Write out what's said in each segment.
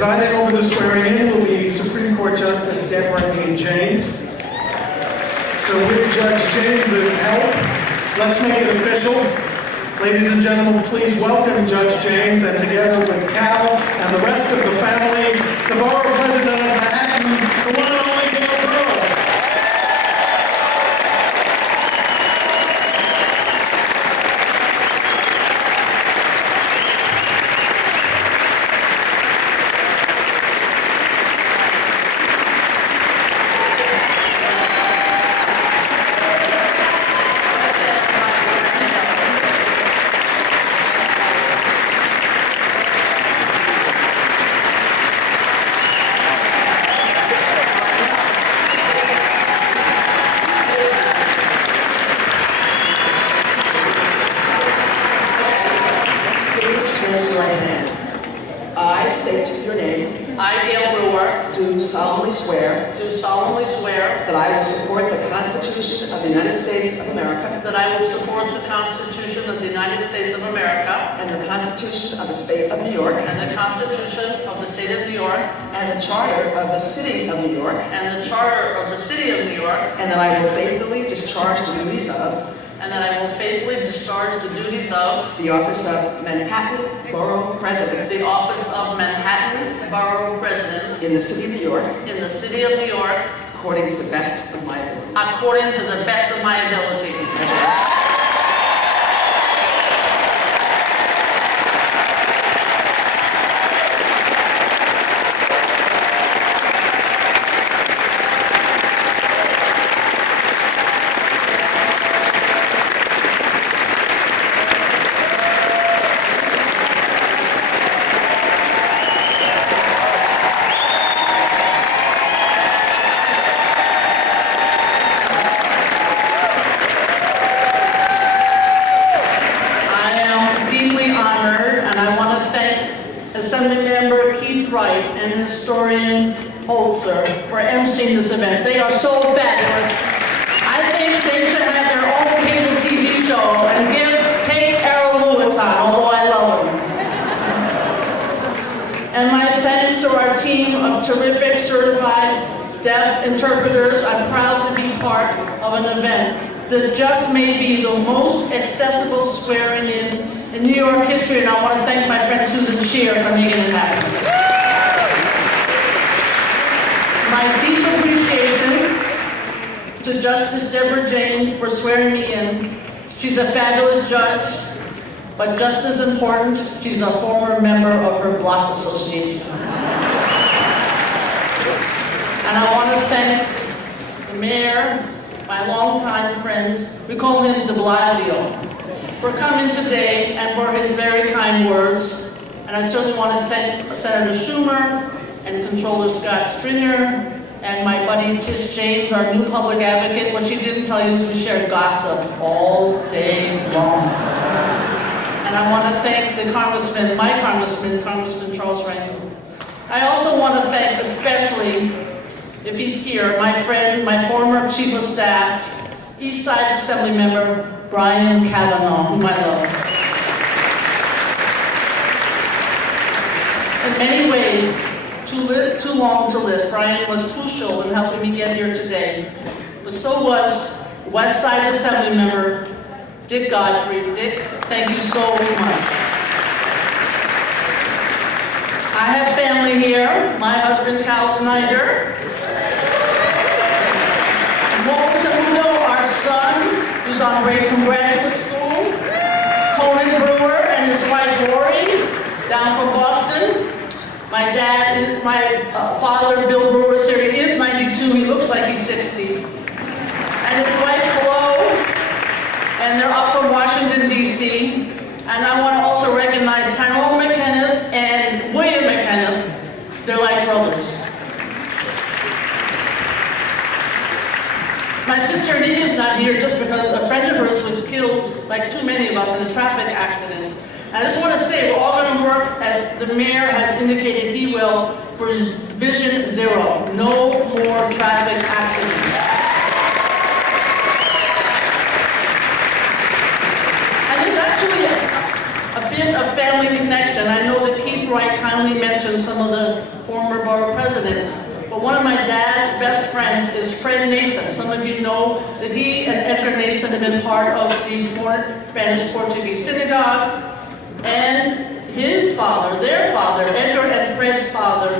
Presiding over the swearing in will be Supreme Court Justice Deborah A. James. So with Judge James's help, let's make it official. Ladies and gentlemen, please welcome Judge James, and together with Cal and the rest of the family, the Borough President of Manhattan, the one and only Gale Brewer. Raise your right hand. I state your name. I, Gale Brewer, Do solemnly swear do solemnly swear that I will support the Constitution of the United States of America that I will support the Constitution of the United States of America and the Constitution of the State of New York and the Constitution of the State of New York and the Charter of the City of New York, and the Charter of the City of New York, and that I will faithfully discharge the duties of and that I will faithfully discharge the duties of the office of Manhattan Borough President the office of Manhattan Borough President in the City of New York in the City of New York according to the best of my ability. according to the best of my ability. Assemblymember Keith Wright and historian Holzer for emceeing this event. They are so fabulous. I think they should have their own cable TV show and take Errol Lewis on, although I love him. And my thanks to our team of terrific certified deaf interpreters. I'm proud to be part of an event that just may be the most accessible swearing in New York history, and I want to thank my friend Susan Shear for making it happen. My deep appreciation to Justice Deborah James for swearing me in. She's a fabulous judge, but just as important, she's a former member of her block association. And I want to thank the mayor, my longtime friend, we call him de Blasio, for coming today and for his very kind words. And I certainly want to thank Senator Schumer and Controller Scott Stringer and my buddy Tish James, our new public advocate. What she didn't tell you is we shared gossip all day long. And I want to thank the congressman, my congressman, Congressman Charles Rankin. I also want to thank especially, if he's here, my friend, my former chief of staff, East Side Assembly member, Brian Cavanaugh, whom I love. In many ways, too long to list, Brian was crucial in helping me get here today. But so was West Side Assembly member, Dick Godfrey. Dick, thank you so much. I have family here, my husband, Cal Snyder. Most of you know our son, who's on the way from graduate school, Tony Brewer and his wife Lori, down from Boston. My dad, my father, Bill Brewer, is here. He is 92, he looks like he's 60. And his wife, Chloe, and they're up from Washington, D.C. And I want to also recognize Tyrone McKenna and William McKenna. They're like brothers. My sister Anita's not here just because a friend of hers was killed, like too many of us, in a traffic accident. I just want to say we're all going to work, as the mayor has indicated he will, for Vision Zero. No more traffic accidents. And there's actually a big bit of family connection. I know that Keith Wright kindly mentioned some of the former borough presidents, but one of my dad's best friends is Fred Nathan. Some of you know that he and Edgar Nathan have been part of the Spanish-Portuguese synagogue, and his father, their father, Edgar and Fred's father,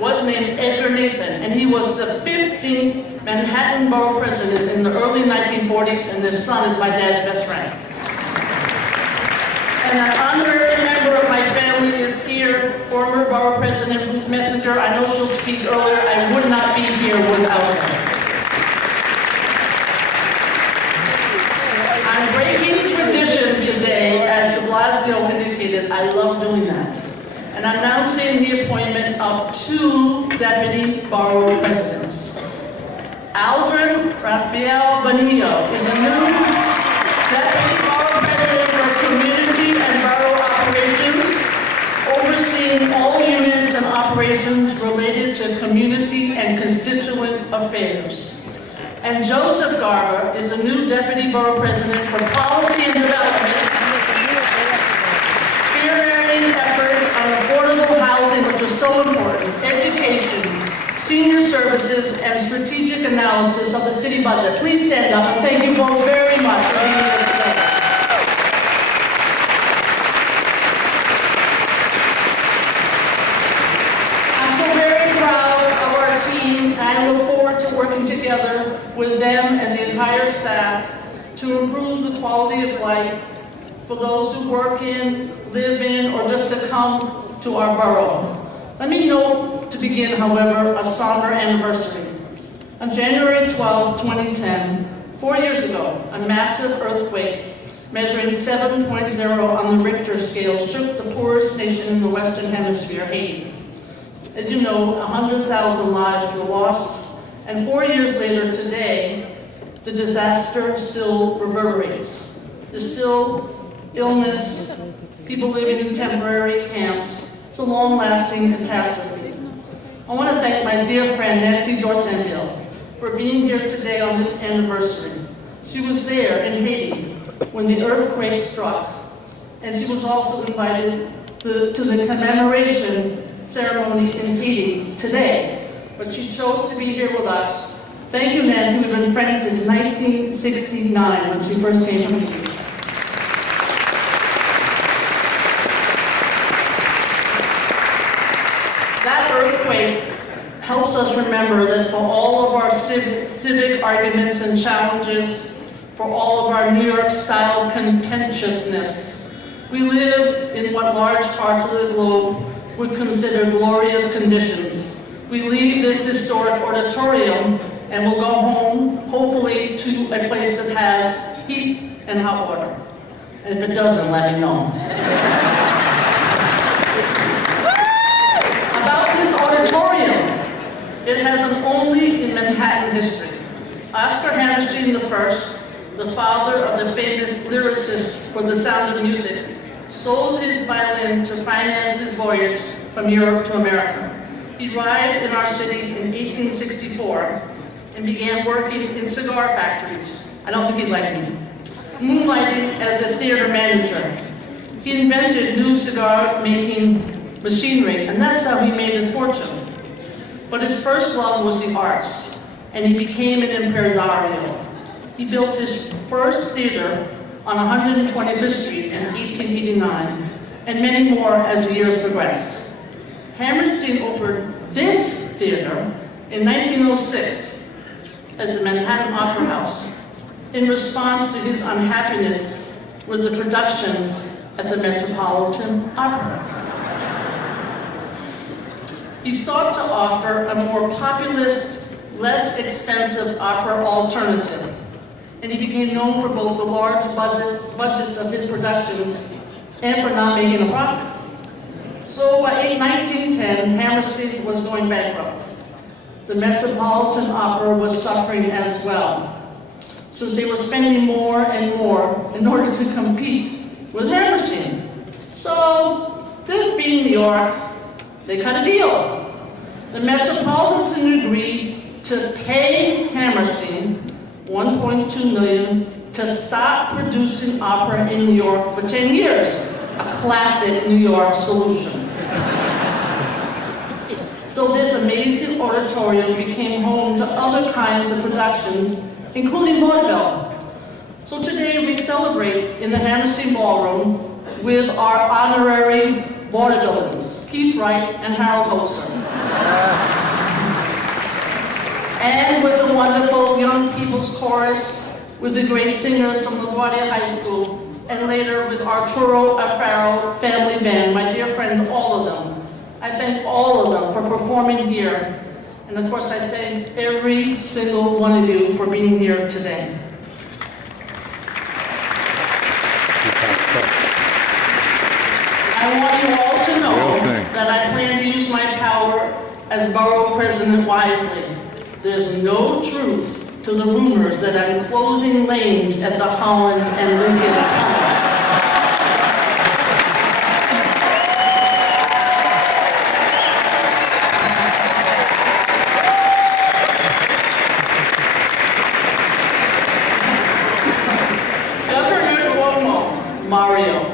was named Edgar Nathan, and he was the 15th Manhattan borough president in the early 1940s, and this son is my dad's best friend. And an honorary member of my family is here, former borough president Ruth Messinger. I know she'll speak earlier. I would not be here without her. I'm breaking tradition today, as de Blasio indicated. I love doing that. And I'm announcing the appointment of 2 deputy borough presidents. Aldrin Rafael Bonillo is a new deputy borough president for community and borough operations, overseeing all units and operations related to community and constituent affairs. And Joseph Garber is a new deputy borough president for policy and development, spearheading efforts on affordable housing, which is so important, education, senior services, and strategic analysis of the city budget. Please stand up, and thank you both very much for being here today. I'm so very proud of our team, and I look forward to working together with them and the entire staff to improve the quality of life for those who work in, live in, or just to come to our borough. Let me note to begin, however, a somber anniversary. On January 12, 2010, 4 years ago, a massive earthquake measuring 7.0 on the Richter scale shook the poorest nation in the Western Hemisphere, Haiti. As you know, 100,000 lives were lost, and 4 years later today, the disaster still reverberates. There's still illness, people living in temporary camps. It's a long-lasting catastrophe. I want to thank my dear friend Nancy Dorsenville for being here today on this anniversary. She was there in Haiti when the earthquake struck, and she was also invited to the commemoration ceremony in Haiti today, but she chose to be here with us. Thank you, Nancy. We've been friends since 1969 when she first came from Haiti. That earthquake helps us remember that for all of our civic arguments and challenges, for all of our New York-style contentiousness, we live in what large parts of the globe would consider glorious conditions. We leave this historic auditorium and we'll go home, hopefully, to a place that has heat and hot water. And if it doesn't, let me know. Auditorium. It has an only in Manhattan history. Oscar Hammerstein I, the father of the famous lyricist for The Sound of Music, sold his violin to finance his voyage from Europe to America. He arrived in our city in 1864 and began working in cigar factories. I don't think he liked me. Moonlighting as a theater manager. He invented new cigar-making machinery, and that's how he made his fortune. But his first love was the arts, and he became an impresario. He built his first theater on 125th Street in 1889, and many more as the years progressed. Hammerstein opened this theater in 1906 as the Manhattan Opera House in response to his unhappiness with the productions at the Metropolitan Opera. He sought to offer a more populist, less expensive opera alternative, and he became known for both the large budgets of his productions and for not making a profit. So by 1910, Hammerstein was going bankrupt. The Metropolitan Opera was suffering as well, since they were spending more and more in order to compete with Hammerstein. So, this being New York, they cut a deal. The Metropolitan agreed to pay Hammerstein $1.2 million to stop producing opera in New York for 10 years. a classic New York solution. So this amazing auditorium became home to other kinds of productions, including vaudeville. So today we celebrate in the Hammerstein Ballroom with our honorary vaudevillains, Keith Wright and Harold Hoser. And with the wonderful Young People's Chorus, with the great singers from LaGuardia High School, and later with Arturo Alfaro Family Band, my dear friends, all of them. I thank all of them for performing here. And of course, I thank every single one of you for being here today. I want you all to know that I plan to use my power as borough president wisely. There's no truth to the rumors that I'm closing lanes at the Holland and Lincoln tunnels. Mario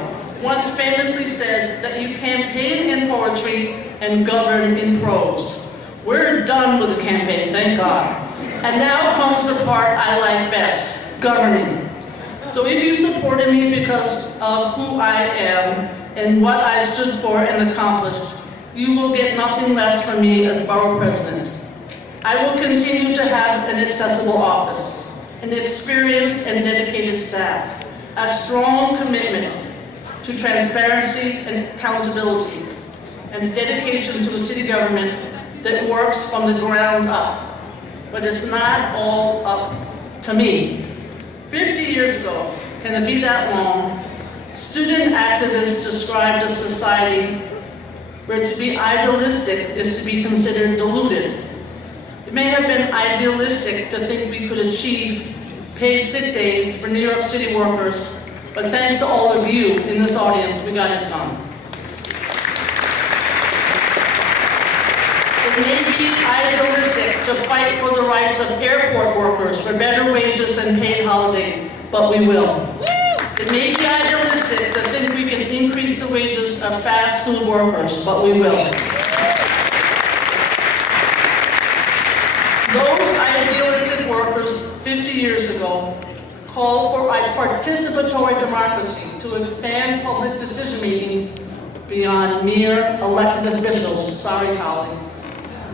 once famously said that you campaign in poetry and govern in prose. We're done with the campaign, thank God. And now comes the part I like best, governing. So if you supported me because of who I am and what I stood for and accomplished, you will get nothing less from me as borough president. I will continue to have an accessible office, an experienced and dedicated staff, a strong commitment to transparency and accountability, and dedication to a city government that works from the ground up. But it's not all up to me. 50 years ago, can it be that long, student activists described a society where to be idealistic is to be considered deluded. It may have been idealistic to think we could achieve paid sick days for New York City workers, but thanks to all of you in this audience, we got it done. It may be idealistic to fight for the rights of airport workers for better wages and paid holidays, but we will. It may be idealistic to think we can increase the wages of fast food workers, but we will. Those idealistic workers 50 years ago called for a participatory democracy to expand public decision-making beyond mere elected officials. Sorry, colleagues.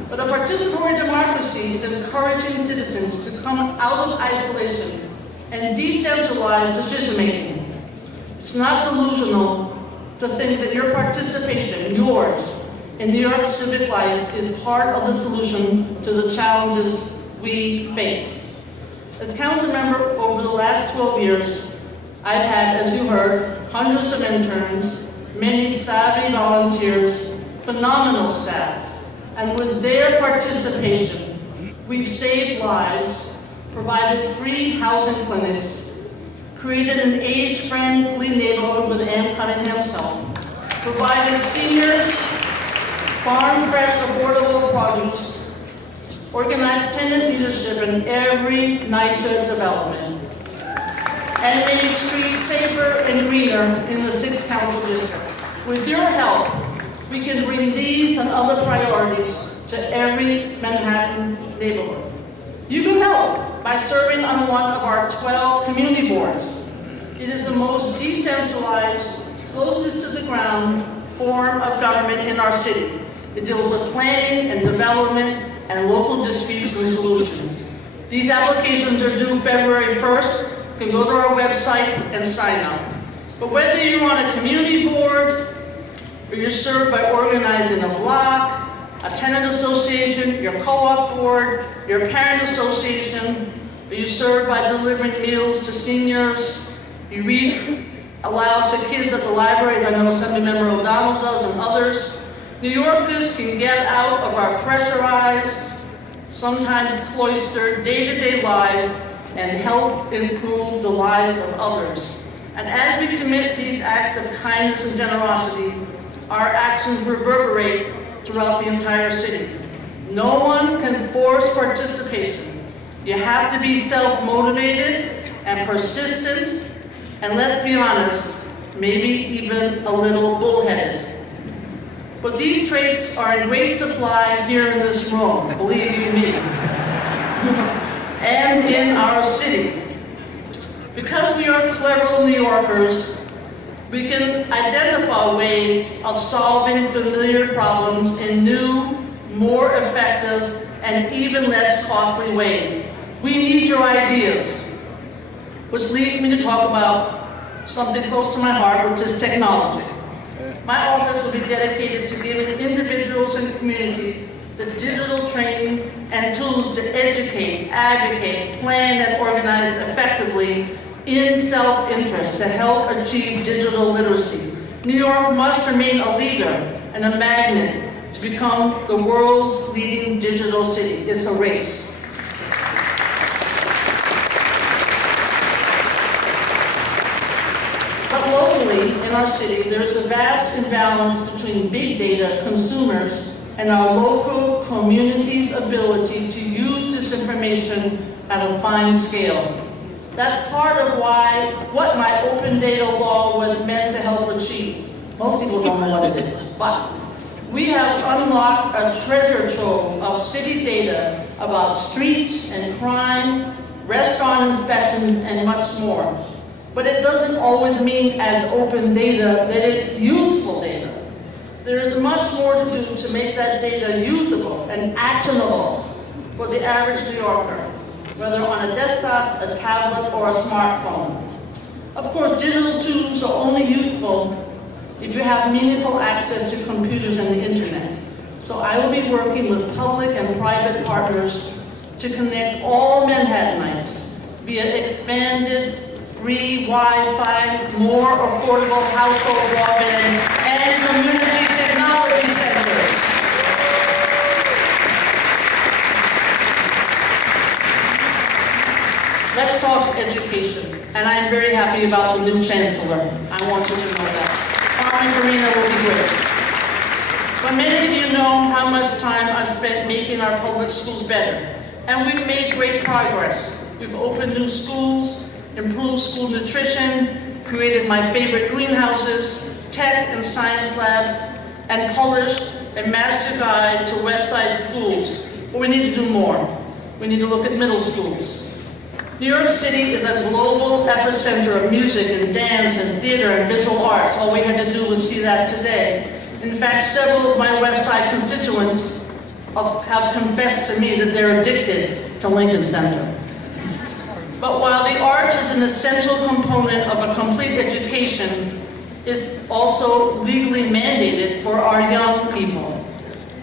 But a participatory democracy is encouraging citizens to come out of isolation and decentralize decision-making. It's not delusional to think that your participation, yours, in New York civic life is part of the solution to the challenges we face. As council member over the last 12 years, I've had, as you heard, hundreds of interns, many savvy volunteers, phenomenal staff, and with their participation, we've saved lives, provided free housing clinics, created an age-friendly neighborhood with Ann Cunningham's help, provided seniors farm-fresh affordable produce, organized tenant leadership in every NYCHA development, and made streets safer and greener in the 6th Council District. With your help, we can bring these and other priorities to every Manhattan neighborhood. You can help by serving on one of our 12 community boards. It is the most decentralized, closest to the ground form of government in our city. It deals with planning and development and local disputes and solutions. These applications are due February 1st. You can go to our website and sign up. But whether you're on a community board, or you're served by organizing a block, a tenant association, your co-op board, your parent association, or you're served by delivering meals to seniors, you read aloud to kids at the library, as I know Assemblymember O'Donnell does and others, New Yorkers can get out of our pressurized, sometimes cloistered, day-to-day lives and help improve the lives of others. And as we commit these acts of kindness and generosity, our actions reverberate throughout the entire city. No one can force participation. You have to be self-motivated and persistent, and let's be honest, maybe even a little bullheaded. But these traits are in great supply here in this room, believe you me, and in our city. Because we are clever New Yorkers, we can identify ways of solving familiar problems in new, more effective, and even less costly ways. We need your ideas, which leads me to talk about something close to my heart, which is technology. My office will be dedicated to giving individuals and communities the digital training and tools to educate, advocate, plan, and organize effectively in self-interest to help achieve digital literacy. New York must remain a leader and a magnet to become the world's leading digital city. It's a race. But locally, in our city, there's a vast imbalance between big data consumers and our local community's ability to use this information at a fine scale. That's part of what my open data law was meant to help achieve. Most people don't know what it is, but we have unlocked a treasure trove of city data about streets and crime, restaurant inspections, and much more. But it doesn't always mean as open data that it's useful data. There is much more to do to make that data usable and actionable for the average New Yorker, whether on a desktop, a tablet, or a smartphone. Of course, digital tools are only useful if you have meaningful access to computers and the internet. So I will be working with public and private partners to connect all Manhattanites via expanded free Wi-Fi, more affordable household broadband, and community technology centers. Let's talk education, and I'm very happy about the new chancellor. I want you to know that. Carmen Farina will be great. But many of you know how much time I've spent making our public schools better, and we've made great progress. We've opened new schools, improved school nutrition, created my favorite greenhouses, tech and science labs, and published a master guide to West Side schools. But we need to do more. We need to look at middle schools. New York City is a global epicenter of music and dance and theater and visual arts. All we had to do was see that today. In fact, several of my West Side constituents have confessed to me that they're addicted to Lincoln Center. But while the arts is an essential component of a complete education, it's also legally mandated for our young people.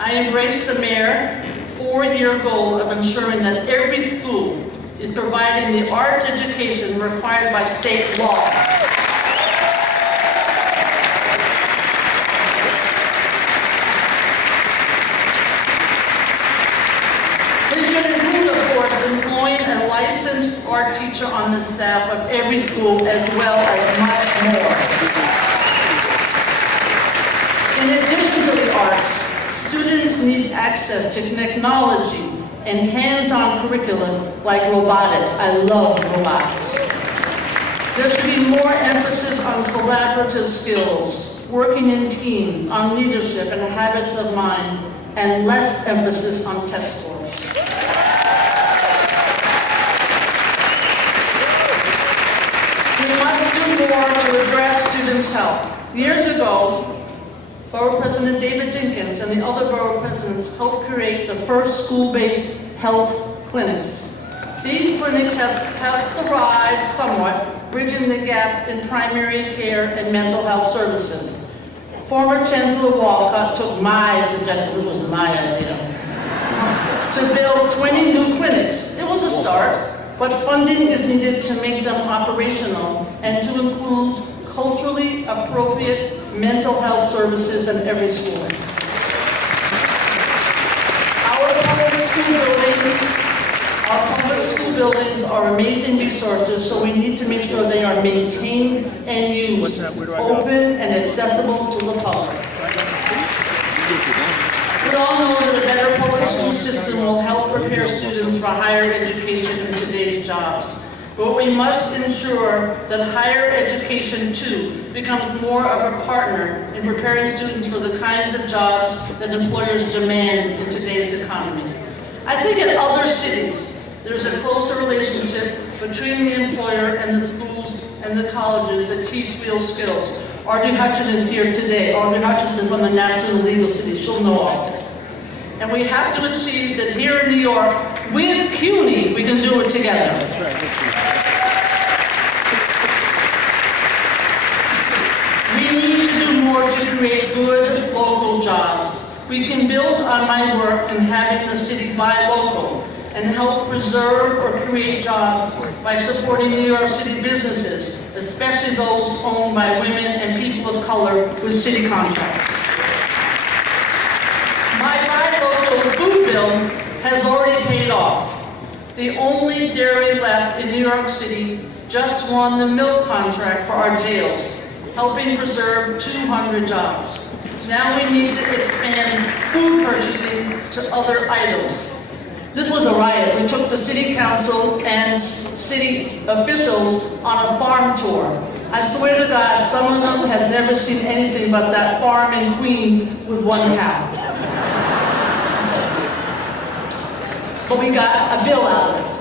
I embrace the mayor's 4-year goal of ensuring that every school is providing the arts education required by state law. This should include, of course, employing a licensed art teacher on the staff of every school, as well as much more. In addition to the arts, students need access to technology and hands-on curriculum like robotics. I love robotics. There should be more emphasis on collaborative skills, working in teams, on leadership and habits of mind, and less emphasis on test scores. We must do more to address students' health. Years ago, Borough President David Dinkins and the other borough presidents helped create the first school-based health clinics. These clinics have thrived somewhat, bridging the gap in primary care and mental health services. Former Chancellor Walcott took my suggestion, this was my idea, to build 20 new clinics. It was a start, but funding is needed to make them operational and to include culturally appropriate mental health services in every school. Our public school buildings are amazing resources, so we need to make sure they are maintained and used, open and accessible to the public. We all know that a better public school system will help prepare students for higher education in today's jobs. but we must ensure that higher education too becomes more of a partner in preparing students for the kinds of jobs that employers demand in today's economy. I think in other cities, there's a closer relationship between the employer and the schools and the colleges that teach real skills. Audrey Hutchinson is here today. Audrey Hutchinson from the National Legal City. She'll know all this. And we have to achieve that here in New York, with CUNY, we can do it together. We need to do more to create good local jobs. We can build on my work in having the city buy local and help preserve or create jobs by supporting New York City businesses, especially those owned by women and people of color with city contracts. My buy local food bill has already paid off. The only dairy left in New York City just won the milk contract for our jails, helping preserve 200 jobs. Now we need to expand food purchasing to other items. This was a riot. We took the city council and city officials on a farm tour. I swear to God, some of them had never seen anything but that farm in Queens with one cow. But we got a bill out of it.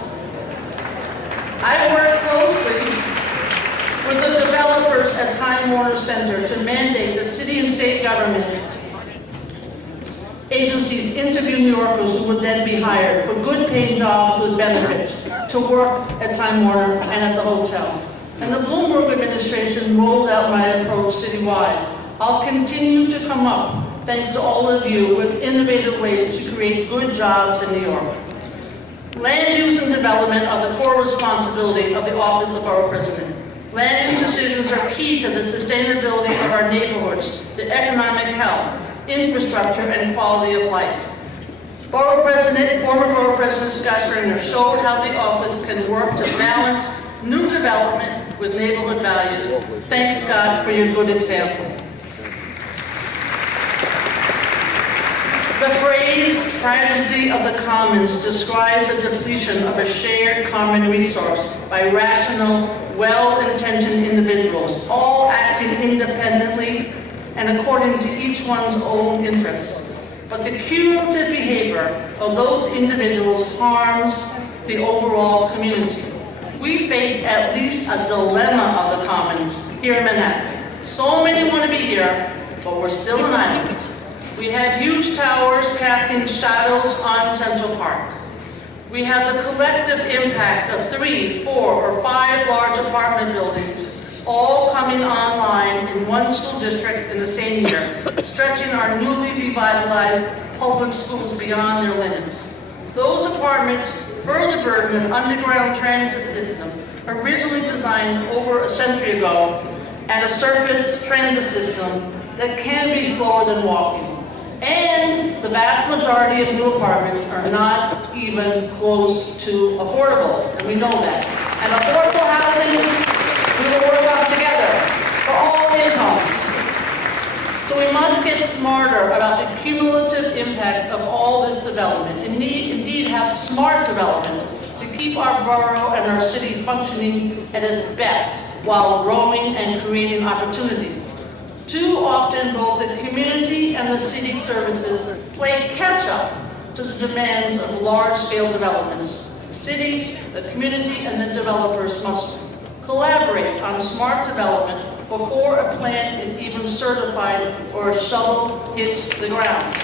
I worked closely with the developers at Time Warner Center to mandate the city and state government agencies interview New Yorkers who would then be hired for good paying jobs with benefits to work at Time Warner and at the hotel. And the Bloomberg administration rolled out my approach citywide. I'll continue to come up, thanks to all of you, with innovative ways to create good jobs in New York. Land use and development are the core responsibility of the Office of Borough President. Land use decisions are key to the sustainability of our neighborhoods, the economic health, infrastructure, and quality of life. Former Borough President Scott Stringer showed how the office can work to balance new development with neighborhood values. Thanks, Scott, for your good example. The phrase tragedy of the commons describes the depletion of a shared common resource by rational, well-intentioned individuals, all acting independently and according to each one's own interests. But the cumulative behavior of those individuals harms the overall community. We face at least a dilemma of the commons here in Manhattan. So many want to be here, but we're still an island. We have huge towers casting shadows on Central Park. We have the collective impact of 3, 4, or 5 large apartment buildings all coming online in one school district in the same year, stretching our newly revitalized public schools beyond their limits. Those apartments further burden an underground transit system originally designed over a century ago and a surface transit system that can be slower than walking. And the vast majority of new apartments are not even close to affordable, and we know that. And affordable housing, we will work on together for all incomes. So we must get smarter about the cumulative impact of all this development, and indeed have smart development to keep our borough and our city functioning at its best while growing and creating opportunity. Too often, both the community and the city services play catch-up to the demands of large-scale developments. The city, the community, and the developers must collaborate on smart development before a plan is even certified or a shovel hits the ground.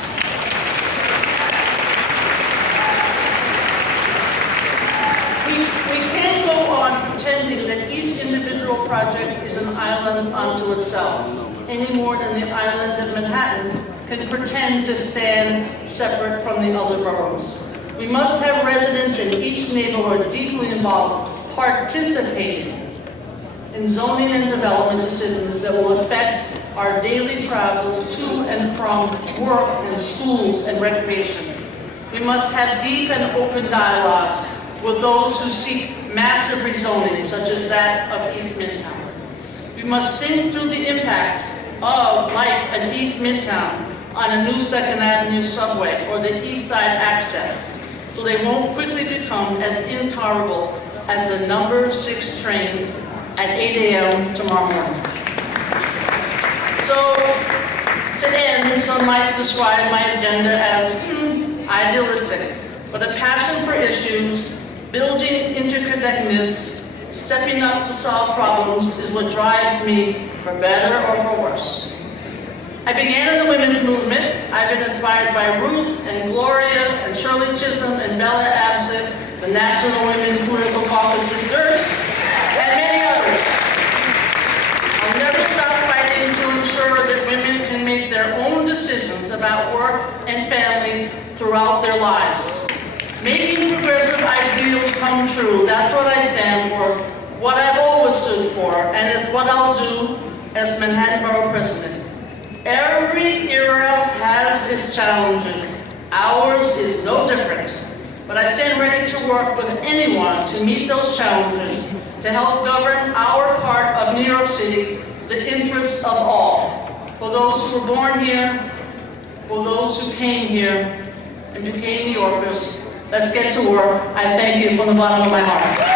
We can't go on pretending that each individual project is an island unto itself, any more than the island of Manhattan can pretend to stand separate from the other boroughs. We must have residents in each neighborhood deeply involved, participating in zoning and development decisions that will affect our daily travels to and from work and schools and recreation. We must have deep and open dialogues with those who seek massive rezoning, such as that of East Midtown. We must think through the impact of, like an East Midtown, on a new 2nd Avenue subway or the East Side access, so they won't quickly become as intolerable as the number 6 train at 8 a.m. tomorrow morning. So, to end, some might describe my agenda as idealistic, but a passion for issues, building interconnectedness, stepping up to solve problems is what drives me, for better or for worse. I began in the women's movement. I've been inspired by Ruth and Gloria and Shirley Chisholm and Bella Abzug, the National Women's Political Caucus Sisters, and many others. I'll never stop fighting to ensure that women can make their own decisions about work and family throughout their lives. Making progressive ideals come true, that's what I stand for, what I've always stood for, and it's what I'll do as Manhattan Borough President. Every era has its challenges. Ours is no different. But I stand ready to work with anyone to meet those challenges, to help govern our part of New York City, the interests of all. For those who were born here, for those who came here and became New Yorkers, let's get to work. I thank you from the bottom of my heart.